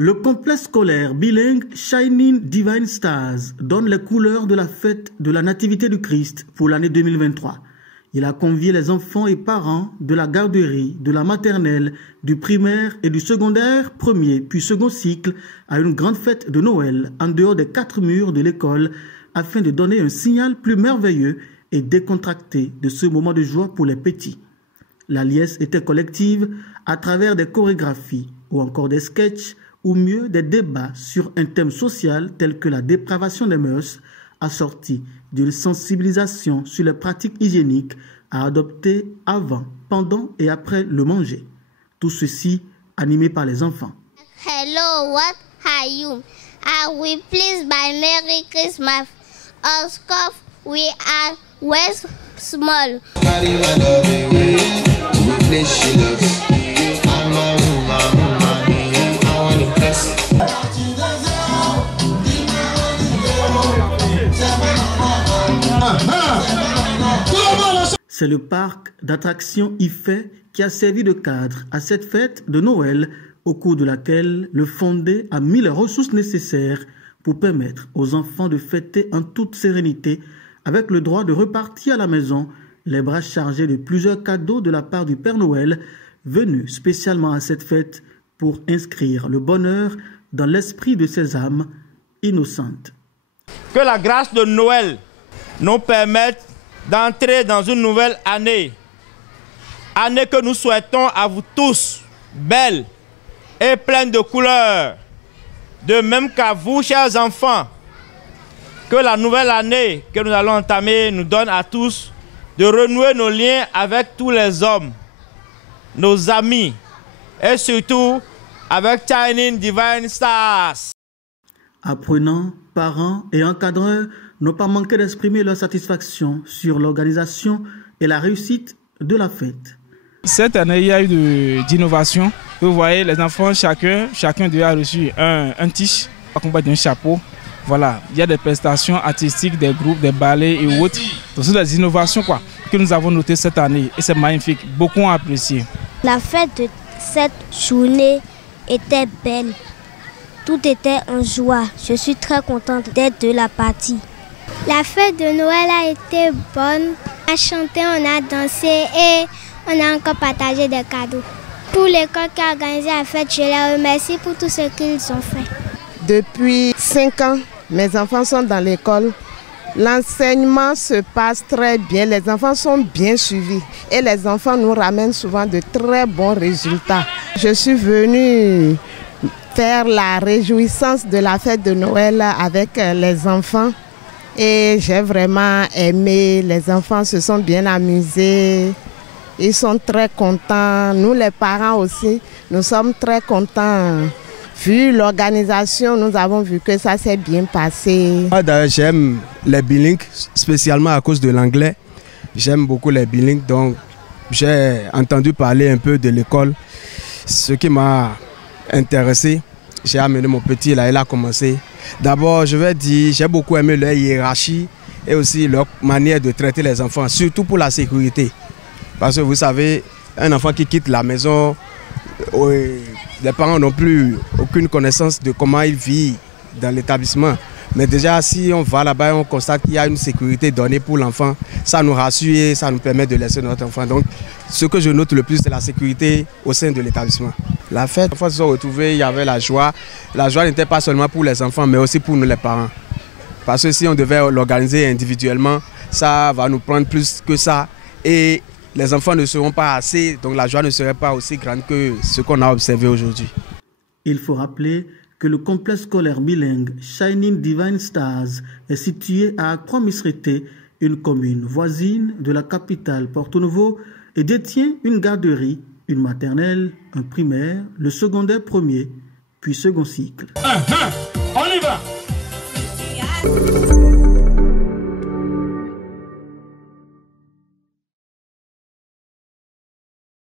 Le complexe scolaire bilingue Shining Divine Stars donne les couleurs de la fête de la Nativité du Christ pour l'année 2023. Il a convié les enfants et parents de la garderie, de la maternelle, du primaire et du secondaire premier puis second cycle à une grande fête de Noël en dehors des 4 murs de l'école afin de donner un signal plus merveilleux et décontracté de ce moment de joie pour les petits. La liesse était collective à travers des chorégraphies ou encore des sketchs ou mieux des débats sur un thème social tel que la dépravation des mœurs, assorti d'une sensibilisation sur les pratiques hygiéniques à adopter avant, pendant et après le manger. Tout ceci animé par les enfants. Hello, what are you? Are we pleased by Merry Christmas? Of course, we are West Small. C'est le parc d'attractions IFE qui a servi de cadre à cette fête de Noël au cours de laquelle le fondé a mis les ressources nécessaires pour permettre aux enfants de fêter en toute sérénité avec le droit de repartir à la maison, les bras chargés de plusieurs cadeaux de la part du Père Noël venu spécialement à cette fête pour inscrire le bonheur dans l'esprit de ces âmes innocentes. Que la grâce de Noël nous permette d'entrer dans une nouvelle année. Année que nous souhaitons à vous tous, belle et pleine de couleurs. De même qu'à vous, chers enfants, que la nouvelle année que nous allons entamer nous donne à tous de renouer nos liens avec tous les hommes, nos amis et surtout avec Shining Divine Stars. Apprenants, parents et encadreurs n'ont pas manqué d'exprimer leur satisfaction sur l'organisation et la réussite de la fête. Cette année, il y a eu d'innovation. Vous voyez, les enfants, chacun a reçu un tige accompagné d'un chapeau. Voilà, il y a des prestations artistiques, des groupes, des ballets et autres. Ce sont des innovations que nous avons notées cette année et c'est magnifique. Beaucoup ont apprécié. La fête de cette journée était belle. Tout était en joie. Je suis très contente d'être de la partie. La fête de Noël a été bonne. On a chanté, on a dansé et on a encore partagé des cadeaux. Pour l'école qui a organisé la fête, je les remercie pour tout ce qu'ils ont fait. Depuis 5 ans, mes enfants sont dans l'école. L'enseignement se passe très bien. Les enfants sont bien suivis et les enfants nous ramènent souvent de très bons résultats. Je suis venue faire la réjouissance de la fête de Noël avec les enfants. Et j'ai vraiment aimé, les enfants se sont bien amusés, ils sont très contents. Nous les parents aussi, nous sommes très contents. Vu l'organisation, nous avons vu que ça s'est bien passé. Moi d'ailleurs j'aime les bilingues, spécialement à cause de l'anglais. J'aime beaucoup les bilingues, donc j'ai entendu parler un peu de l'école. Ce qui m'a intéressé, j'ai amené mon petit là, il a commencé. D'abord, je vais dire, j'ai beaucoup aimé leur hiérarchie et aussi leur manière de traiter les enfants, surtout pour la sécurité. Parce que vous savez, un enfant qui quitte la maison, les parents n'ont plus aucune connaissance de comment il vit dans l'établissement. Mais déjà, si on va là-bas et on constate qu'il y a une sécurité donnée pour l'enfant, ça nous rassure et ça nous permet de laisser notre enfant. Donc, ce que je note le plus, c'est la sécurité au sein de l'établissement. La fête, une fois qu'ils se sont retrouvés, il y avait la joie. La joie n'était pas seulement pour les enfants, mais aussi pour nous les parents. Parce que si on devait l'organiser individuellement, ça va nous prendre plus que ça. Et les enfants ne seront pas assez, donc la joie ne serait pas aussi grande que ce qu'on a observé aujourd'hui. Il faut rappeler que le complexe scolaire bilingue Shining Divine Stars est situé à Accra-Misrété, une commune voisine de la capitale Porto Novo, et détient une garderie, une maternelle, un primaire, le secondaire premier, puis second cycle. On y va!